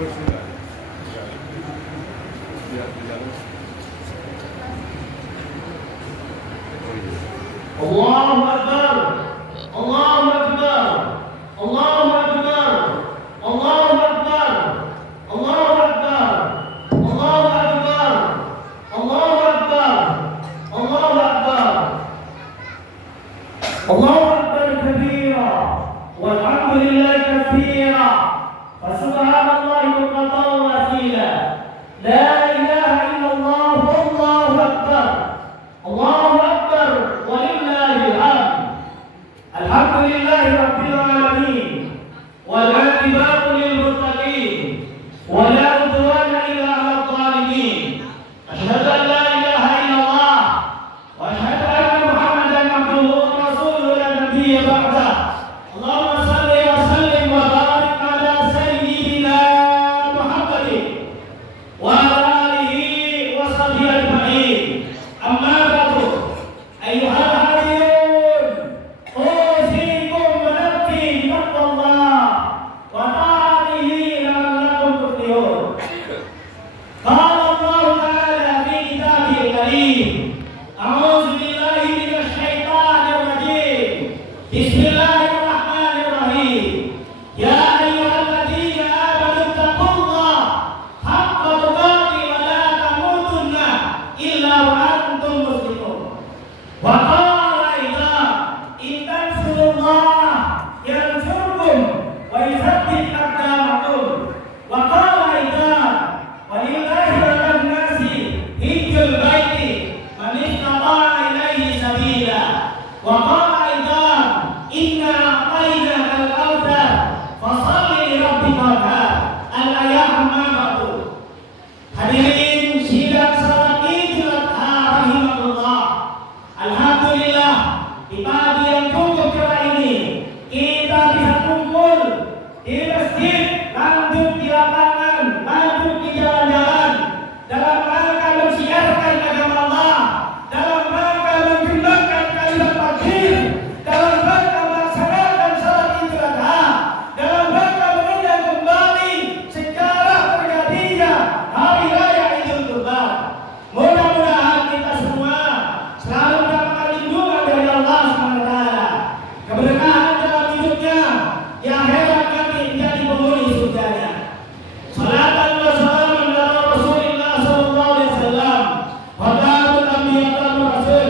Allahu Akbar, Allahu Akbar, Allahu Akbar, Allahu Akbar, Allahu Akbar, Allahu Akbar, Allahu Akbar, Allahu Akbar, Allahu Akbar kabira, walhamdulillahi katsira, wa subhanallahi bukratan wa asila, la ilaha illallah, wallahu akbar, Allahu akbar, walillahil hamd. Alhamdulillahi rabbil alamin, wal 'aqibatu lil muttaqin, wa la udwana illa 'alal zalimin. Asyhadu an la ilaha illallah wa asyhadu anna Muhammadan abduhu wa rasuluhu la nabiyya ba'dah. Allahumma shalli wa sallim wa barik ala sayyidina Muhammadin wa ala alihi wa sahbihi ajma'in. Amma ba'du, ayyuhal hadirun, usikum wa nafsi bittaqwallah wa ta'atihi la'allakum tuflihun. Qala Allah ta'ala fi kitabihil karim, a'udzu billahi minasy syaithanir rajim. Bismillahirrahmanirrahim. Ya ayyuhalladzina amanu taqullaha haqqa tuqatih wa la tamutunna illa wa antum muslimun. Wa qala idza in tansurullaha yansurkum wa yuthabbit aqdamakum. Wa qala idza walillahi 'alan nasi hijjul baiti man istata'a ilaihi sabila. Wa qala idza inna a'tainaka al-kautsar fashalli li rabbika wanhar. Al-ayat amma ba'du. Hadirin sidang salat Idul Adha rahimahullah. Alhamdulillah, di pagi yang cukup cerah ini kita bisa kumpul di masjid, lanjut di lapangan, lanjut di jalan-jalan dalam rangka mensiarkan agama Allah, dalam rangka menggunakan kalimat takbir, dalam rangka melaksanakan salat Idul Adha, dalam rangka mengingat kembali sejarah terjadinya hari raya Idul Kurban. Mudah-mudahan kita semua selalu mendapatkan lindungan dari Allah SWT, keberkahan dalam hidupnya, di akhirat nanti menjadi penghuni surganya. Salatan wa salaman ala Rasulillah sallallahu alaihi wasallam wa ta'atul anbiya wa rasul.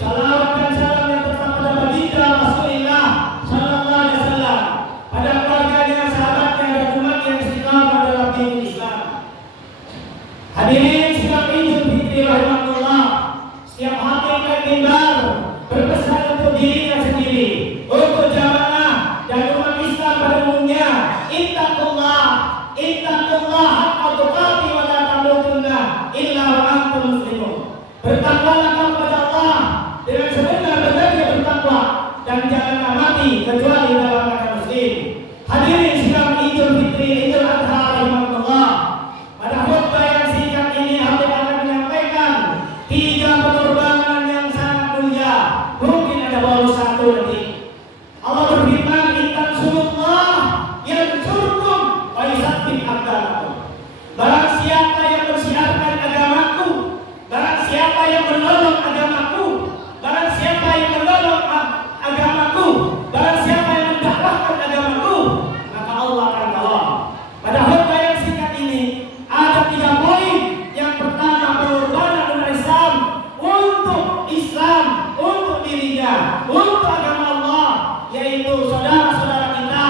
Salawat dan salam yang tetap pada baginda Rasulillah sallallahu alaihi wasallam, pada keluarganya, sahabatnya, dan umat yang istiqamah dalam din Islam. Hadirin sidang Idul Fitri rahimahullah, setiap hakim dan mimbar berpesan untuk dirinya sendiri, untuk jamaah dan umat Islam pada umumnya. Ittaqullah, ittaqullah haqqa tuqatih wa la tamutunna illa wa antum muslimun. Bertakwalah kepada Allah dengan sebenar-benarnya bertakwa, dan janganlah mati kecuali dalam keadaan muslim. Hadirin sidang Idul Fitri Idul Adha rahimahullah, pada khutbah yang singkat ini Habib akan menyampaikan 3 pengorbanan yang sangat mulia. Mungkin ada baru 1 nanti. Allah berfirman, "In tansurullah yansurkum wa yuthabbit aqdamakum." Barang siapa yang mensiarkan agamaku, barang siapa yang menolong agamaku, barang siapa yang menolong agamaku, barang siapa yang mendakwahkan agamaku, maka Allah akan tolong. Pada khutbah yang singkat ini ada 3 poin. Yang pertama, pengorbanan umat Islam untuk Islam, untuk dirinya, untuk agama Allah, yaitu saudara-saudara kita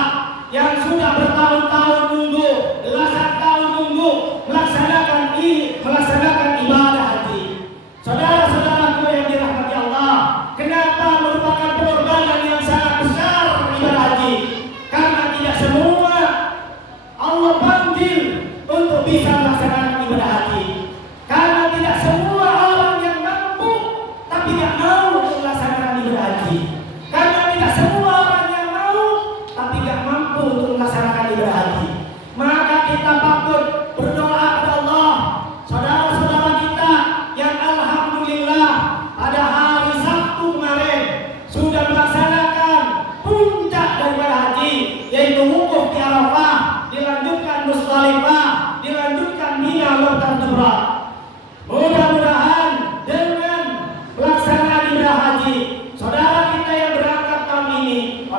yang sudah bertahun-tahun nunggu, belasan tahun nunggu melaksanakan ibadah haji. Saudara-saudaraku yang dirahmati Allah, kenapa merupakan pengorbanan yang sangat besar ibadah haji? Karena tidak semua Allah panggil untuk bisa melaksanakan ibadah haji. Karena tidak semua orang yang mampu tapi tidak mau untuk melaksanakan ibadah haji. Karena tidak semua orang yang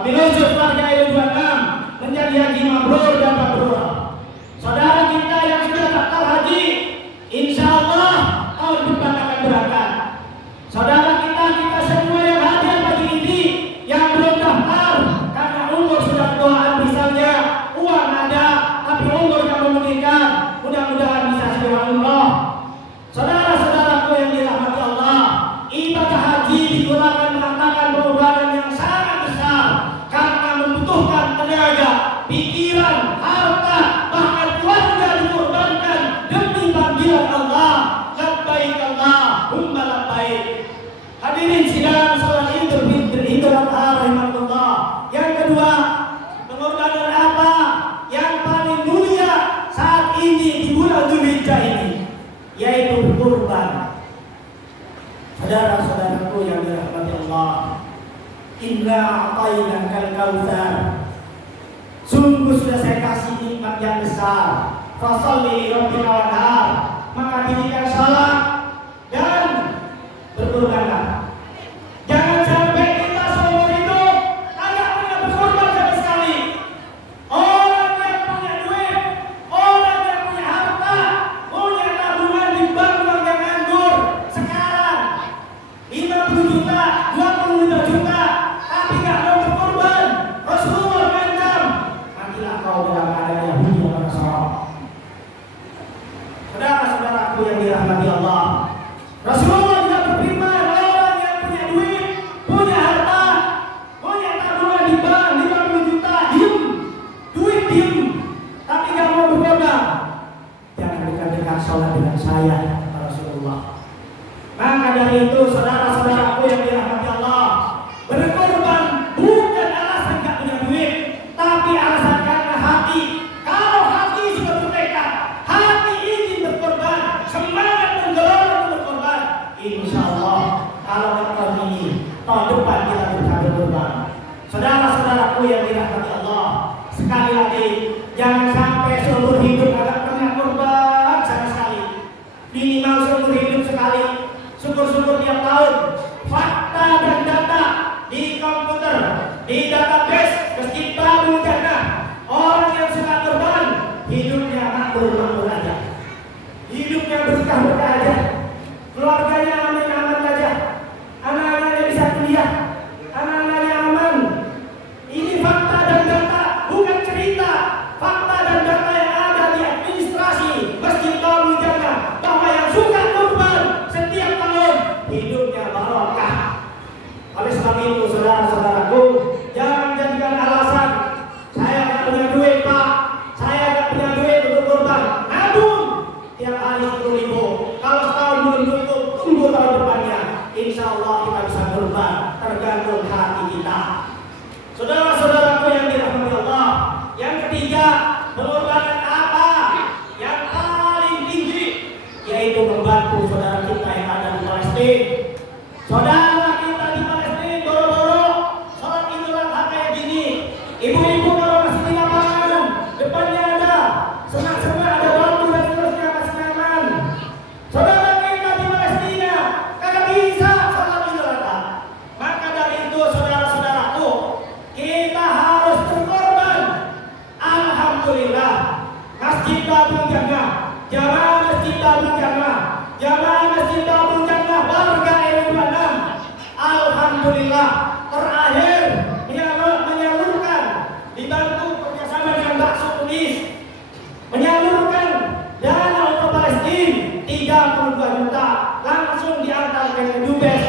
Wabillahi keluarga R26 menjadi haji mabrur dan mabrur. Saudara kita yang sudah daftar haji, insya Allah tahun depan akan berangkat. Saudara kita semua yang hadir pagi ini yang belum daftar karena umur sudah tuaan misalnya, uang ada tapi umur yang memungkinkan, mudah-mudahan bisa segera umroh. Saudara-saudaraku yang dirahmati Allah, ibadah haji digunakan melakukan pengorbanan yang sangat besar karena membutuhkan tenaga, pikiran, harta, bahkan keluarga dikorbankan demi panggilan Allah. Labbaik Allahumma labbaik. Hadirin sidang salat Idul Fitri, Idul Adha rahimahullah. Yang kedua, pengorbanan apa yang paling mulia saat ini di bulan Dzulhijjah ini? Yaitu berkurban. Saudara-saudaraku yang dirahmati Allah, inna a'tainakal kautsar. Sungguh sudah saya kasih nikmat yang besar. Fasholli lirabbika wanhar. Maka dirikan salat dan berkurbanlah. Jangan sampai kita seumur hidup tidak punya berkorban sama sekali. Orang yang punya duit, orang yang punya harta, punya tabungan di bank yang nganggur sekarang 50 juta, 25 juta, tapi nggak mau berkorban. Rasulullah ngancam, nantilah kau dalam keadaan Yahudi atau Nasrani. Saudara-saudaraku yang dirahmati Allah, Rasulullah juga berfirman, orang yang punya duit, punya harta, punya tabungan di bank 50 juta, diem, duit diem, tapi nggak mau berkorban. Jangan dekat-dekat sholat dengan saya, kata Rasulullah. Maka dari itu, saudara-saudaraku yang dirahmati Allah, berkorban bukan alasan nggak punya duit, tapi alasan karena hati. Kalau hati sudah bertekad, hati ingin berkorban, semangat menggelora untuk berkorban, insya Allah kalau tahun ini, tahun depan kita bisa berkorban. Saudara-saudaraku yang dirahmati Allah, sekali lagi jangan sampai seumur hidup agak pernah korban sama sekali. Minimal seumur hidup sekali. Syukur-syukur tiap tahun fakta dan data di komputer, di database Masjid Baru Jannah, orang yang sudah korban hidupnya makmur aja, hidupnya berkah aja, keluarganya aman aja, anak-anaknya bisa kuliah, anak-anaknya aman. Ini fakta dan data, bukan cerita. Fakta dan data yang ada di administrasi Masjid Baru Jannah bahwa yang suka korban setiap tahun hidupnya barokah. Oleh sebab itu, saudara-saudaraku, jangan jadikan alasan saya nggak punya duit pak, saya nggak punya duit untuk korban. Nabung tiap hari 10.000. Kalau setahun belum cukup, tunggu tahun depannya. Insya Allah kita bisa korban, tergantung hati kita. Saudara-saudaraku yang dirahmati Allah, yang ketiga, pengorbanan apa yang paling tinggi? Yaitu membantu saudara kita yang ada di Palestina. Saudara kita di Palestina boro-boro sholat Idul Adha kayak gini. Ibu-ibu kalau masih di lapangan, depannya ada senang-senang, ada bambu dan seterusnya, masih nyaman. Saudara kita di Palestina kagak bisa sholat Idul Adha. Maka dari itu, saudara-saudaraku, kita harus berkorban. Alhamdulillah, Masjid Baru Jannah, jamaah Masjid Baru Jannah, jamaah Masjid Baru Jannah warga R26, alhamdulillah terakhir menyalurkan, dibantu kerjasama dengan Bakso Tunis, menyalurkan dana untuk Palestina 32 juta langsung diantar ke Dubes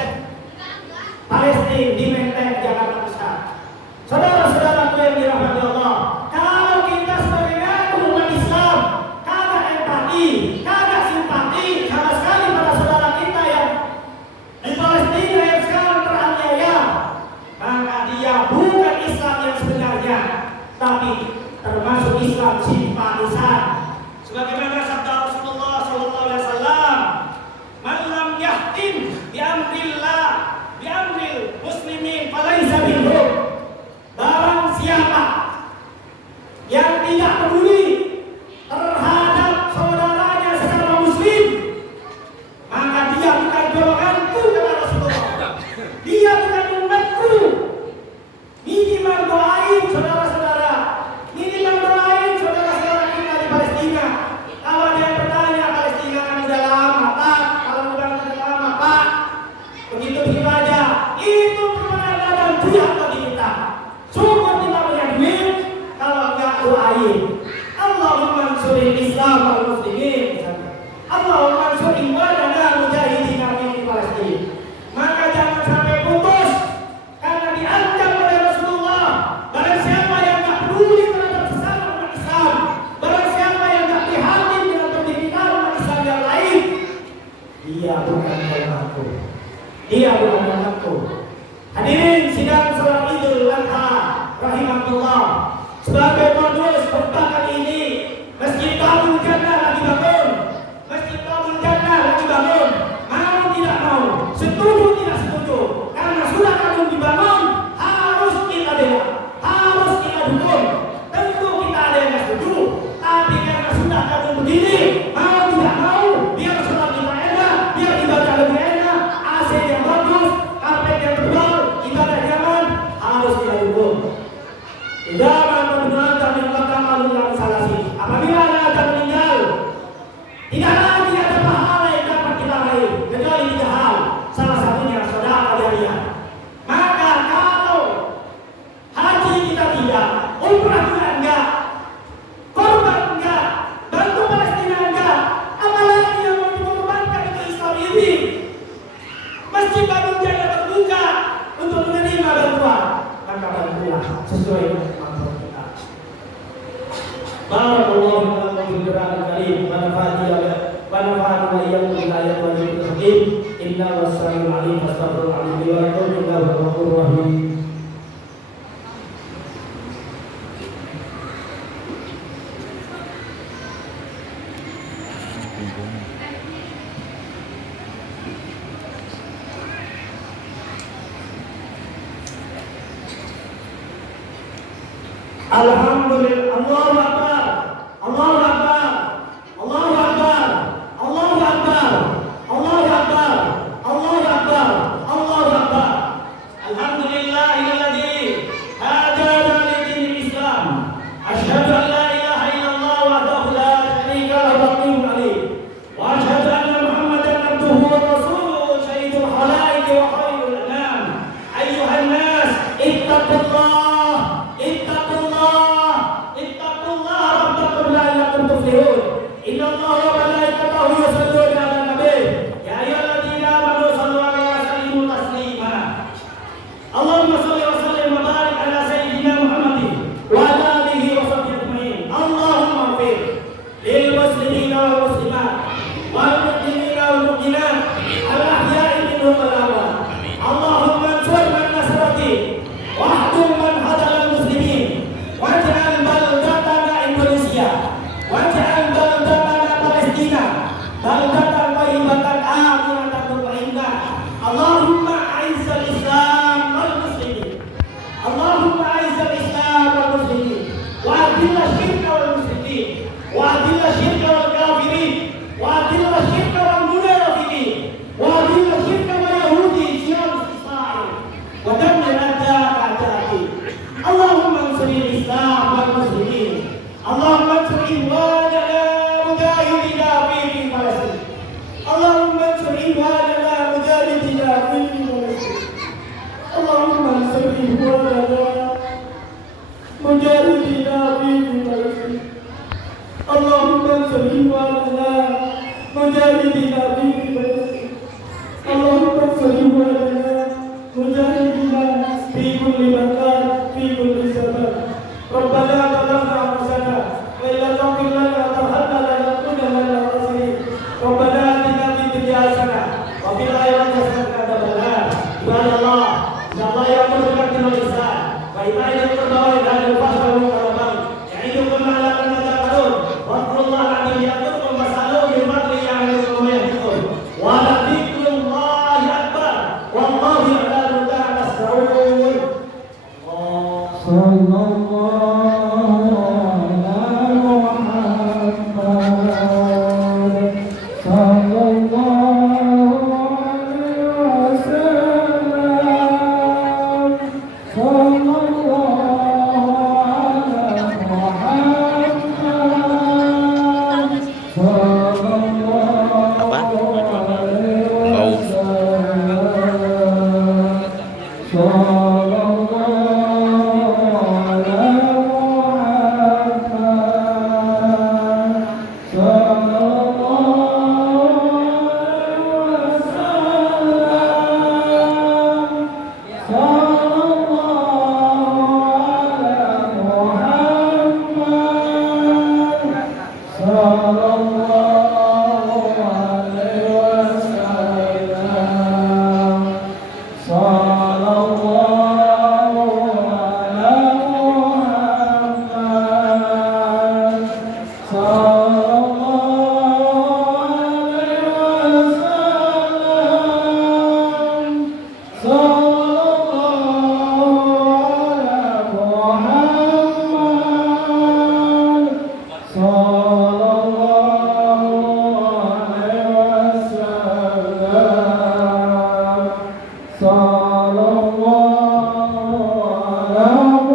Palestina di Menteng, Jakarta Pusat. Saudara-saudaraku yang dirahmati Allah, kalau kita sebagai umat Islam kagak empati, kagak simpati sama sekali pada saudara kita yang di Palestina yang sekarang teraniaya, maka dia bukan Islam yang sebenarnya, tapi termasuk Islam simpatisan. Sebagaimana sabda Rasulullah SAW, "Man lam yahtim bi amrillah bi amril muslimin falaisa minhum." Barang siapa yang tidak peduli terhadap saudaranya sesama muslim, maka dia bukan golonganku, kata Rasulullah. Dia bukan umatku. Minimal sebagai modus khutbah kali ini. Masjid Babul Jannah lagi bangun, Masjid Babul Jannah lagi bangun. Mau tidak mau, setuju tidak setuju, karena sudah kadung dibangun, harus kita bela, harus kita dukung. Tentu kita ada yang tidak setuju, tapi karena sudah kadung begini, mau tidak mau, biar sholat kita enak, biar ibadah lebih enak, AC yang bagus, karpet yang tebal, ibadah nyaman, harus kita dukung. Tidak benar dan kata malu yang salah sih. Apabila Anda akan meninggal, tidak lagi ada pahala yang dapat kita raih kecuali 3 hal. Salah satunya sedekah jariah. Maka kalau haji kita tidak, umrah juga enggak, korban enggak, bantu Palestina enggak, apalagi yang mau dikorbankan untuk Islam ini. Masjid Babul Jannah terbuka untuk menerima bantuan. Maka bantulah sesuai dengan kemampuan kita. Barakallahu lakum fil Qur'anil Karim wa nafa'ani wa iyyakum bil ayati wal dhikril hakim. Innahu was-sami'ul 'alim fastaghfirul 'alim wa lakum innahu ghafurur rahim. Alhamdulillah, Allahu Akbar, Allahu Akbar, Allahu Akbar, Allahu Akbar, Allahu Akbar, Allahu Akbar, Allahu Akbar. Alhamdulillahilladzi hadana lidinil Islam. Asyhadu an la ilaha illallah wahdahu la syarika lahu al-hayyul qayyum. Wa asyhadu anna Muhammadan abduhu wa rasuluhu sayyidul khalaiq wa khairul anam. Ayyuhan nas, ittaqullah. Inna Allah wa malaikatahu yusalluna 'alan nabi. Ya ayyuhalladzina amanu shallu 'alaihi wa sallimu taslima. Allahumma shalli wa sallim wa barik ala sayyidina Muhammadin wa ala alihi wa sahbihi ajma'in. Allahumma ighfir lil muslimina wal muslimat wal mu'minina wal mu'minat al ahya'i minhum wal amwat. Allahumma ansur man nasrati wa ahkum man hadal muslimin waj'al baldatana Indonesia waj'al baldatan thayyibatan aminatan mutma'innah. Allahumma a'izzal Islam wal muslimin. Allahumma a'izzal Islam wal muslimin. Wa adilla syirka wal musyrikin. Wa adilla syirka wal kafirin. Wa adilla syirka wal munafiqin. Wa adilla syirka wal yahudi Zionist Israel. Wa dammir a'da'aka a'da'id. Allahumma ansuril Islam wal muslimin. Allahumma ansur ikhwanana mujahidina fi Palestin. Allahumma ansur ikhwanana mujahidina fi Palestin. Allahumma ansur ikhwanana mujahidina fi Palestin. Allahumma ansur ikhwanana mujahidina fi Palestin. Allahumma ansur ikhwanana mujahidina fi kulli makan fi kulli zaman. Rabbana taqabbal anfusana wa illa taghfir lana tarhamna lanakunanna minal khasirin. Rabbana atina fid dunya hasanah wa fil akhirati hasanah wa qina adzabannar. Subhanallah, innallaha ya'muru bil 'adli wal ihsan wa ita'i dzil qurba wa yanha 'anil fahsya'i wal munkari wal baghi. Ya'idukum la'allakum tadhakkarun. Wadhkurullaha 'azim yadhkurkum was'aluhu min fadlihi ya'lamukum wa yahdihkum. Wa la dzikrullahi akbar. Wallahu ya'lamu ma tasna'un. ala